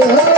Oh,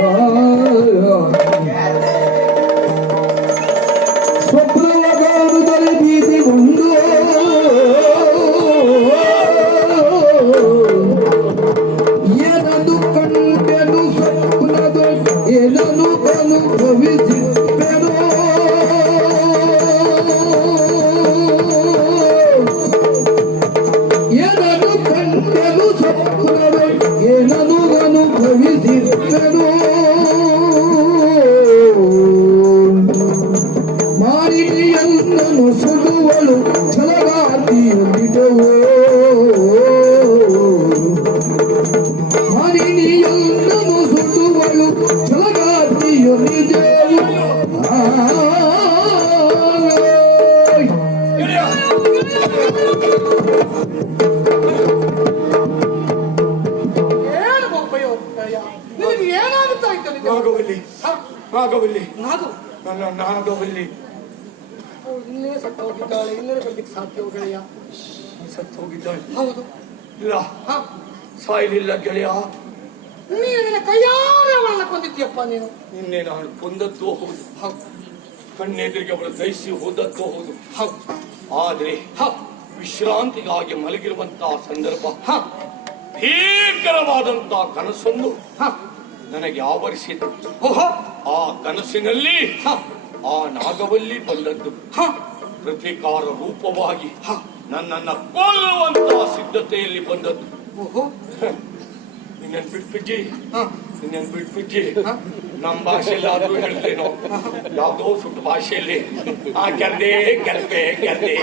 ದೀಪವೋ ಹರಿಣಿಯೊಂದನು Nagavalli Nagavalli Nagavalli ಸತ್ತು ಹೋಗಿದ್ದಾಳೆ ಹೌದು ಇಲ್ಲ ಸಾಯ್ಲಿಲ್ಲ ಗೆಳೆಯ ನೀನು ಕೈಯಾರೆ ಅವಳನ್ನ ಕೊಂದಿದ್ಯಪ್ಪ ನೀನು ನಿನ್ನೆ ನಾನು ಕೊಂದದ್ದು ಹೌದು ಕಣ್ಣೆದುರಿಗೆ ಅವಳು ದಯಿಸಿ ಹೋದದ್ದು ಹೌದು ಆದ್ರೆ ಆದರೆ ವಿಶ್ರಾಂತಿಗಾಗಿ ಮಲಗಿರುವಂತಹ ಸಂದರ್ಭ ಭೀಕರವಾದಂತಹ ಕನಸೊಂದು ನನಗೆ ಆವರಿಸಿತು ಆ ಕನಸಿನಲ್ಲಿ ಆ ನಾಗವಲ್ಲಿ ಬಂದದ್ದು ಪ್ರತಿಕಾರ ರೂಪವಾಗಿ ನನ್ನನ್ನ ಕೊಲ್ಲುವಂತಹ ಸಿದ್ಧತೆಯಲ್ಲಿ ಬಂದದ್ದು ಓಹೋ ನಿನ್ನ ಬಿಟ್ಬಿಟ್ಟಿ ನಿನ್ನ ಬಿಟ್ಬಿಟ್ಟಿ ನಮ್ಮ ಭಾಷೆಯಲ್ಲಿ ಆದ್ರೂ ಹೇಳ್ತೇನೋ ಯಾವುದೋ ಸುಟ್ಟ ಭಾಷೆಯಲ್ಲಿ ಆ ಕೆರೆ ಕೆರಪೆ ಕೆರೆ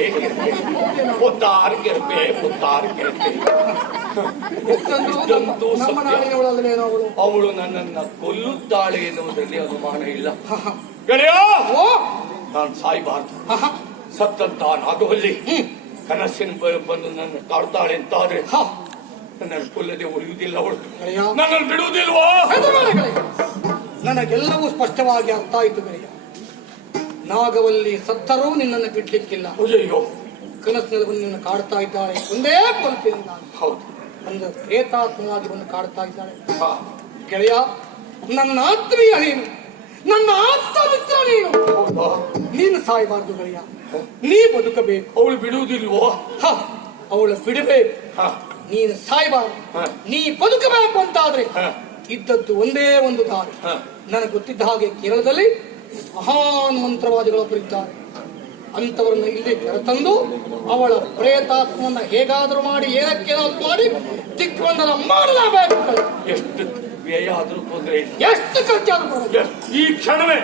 ಪುತ್ತಾರ್ ಕೆರಪೆ ಪುತ್ತಾರ್ ಕೆರಪೆ ಅವಳು ನನ್ನನ್ನ ಕೊಲ್ಲುತ್ತಾಳೆ ಎನ್ನುವುದರಲ್ಲಿ ಅನುಮಾನ ಇಲ್ಲ ಗೆಳೆಯ ನಾನು ಸಾಯಿಬಾರ್ದು ಸತ್ತಂತ ನಾಗವಲ್ಲಿ ಕನಸಿನ ಬಂದು ನನ್ನ ಕಾಡ್ತಾಳೆ ಅಂತಾದ್ರೆ ನನ್ನ ಕುಲ್ಲದೆ ಉಳಿಯುವುದಿಲ್ಲ ಅವಳು ನನ್ನನ್ನು ಬಿಡುವುದಿಲ್ವಾ ನನಗೆಲ್ಲವೂ ಸ್ಪಷ್ಟವಾಗಿ ಅರ್ಥ ಆಯಿತು ಗೆಳೆಯ ನಾಗವಲ್ಲಿ ಸತ್ತರೂ ನಿನ್ನನ್ನು ಬಿಡ್ಲಿಕ್ಕಿಲ್ಲ ಅಯ್ಯೋ ಕನಸಿನ ಬಂದು ನಿನ್ನ ಕಾಡ್ತಾ ಇದ್ದಾಳೆ ಒಂದೇ ನಾನು ಹೌದು ಒಂದು ಪ್ರೇತಾತ್ಮವಾಗಿ ಬಂದು ಕಾಡ್ತಾ ಇದ್ದಾಳೆ ಗೆಳೆಯ ನನ್ನ ಆತ್ಮೀಯ ನೀನು ನನ್ನ ಆತ್ಮಮಿತ್ರ ನೀನು ನೀನು ಸಾಯಬಾರ್ದು ನೀ ಬದುಕಬೇಕು ಅವಳು ಬಿಡುವುದಿಲ್ವೋ ಅವಳು ಬಿಡಬೇಕು ನೀನು ಸಾಯಬಾರ್ದು ನೀ ಬದುಕಬೇಕು ಅಂತಾದ್ರೆ ಇದ್ದದ್ದು ಒಂದೇ ಒಂದು ದಾರಿ ನನಗೆ ಗೊತ್ತಿದ್ದ ಹಾಗೆ ಕೇರಳದಲ್ಲಿ ಮಹಾನ್ ಮಂತ್ರವಾದಿಗಳ ಇದ್ದಾರೆ ಅಂತವರನ್ನ ಇಲ್ಲಿ ಕರೆತಂದು ಅವಳ ಪ್ರೇತಾತ್ಮನ್ನ ಹೇಗಾದರೂ ಮಾಡಿ ಏನಕ್ಕೇನಾದ್ರು ಮಾಡಿ ದಿಗ್ಬಂಧನ ಮಾಡಲೇಬೇಕು ಎಷ್ಟು ವ್ಯಯ ಆದರೂ ತೊಂದರೆ ಎಷ್ಟು ಈ ಕ್ಷಣವೇ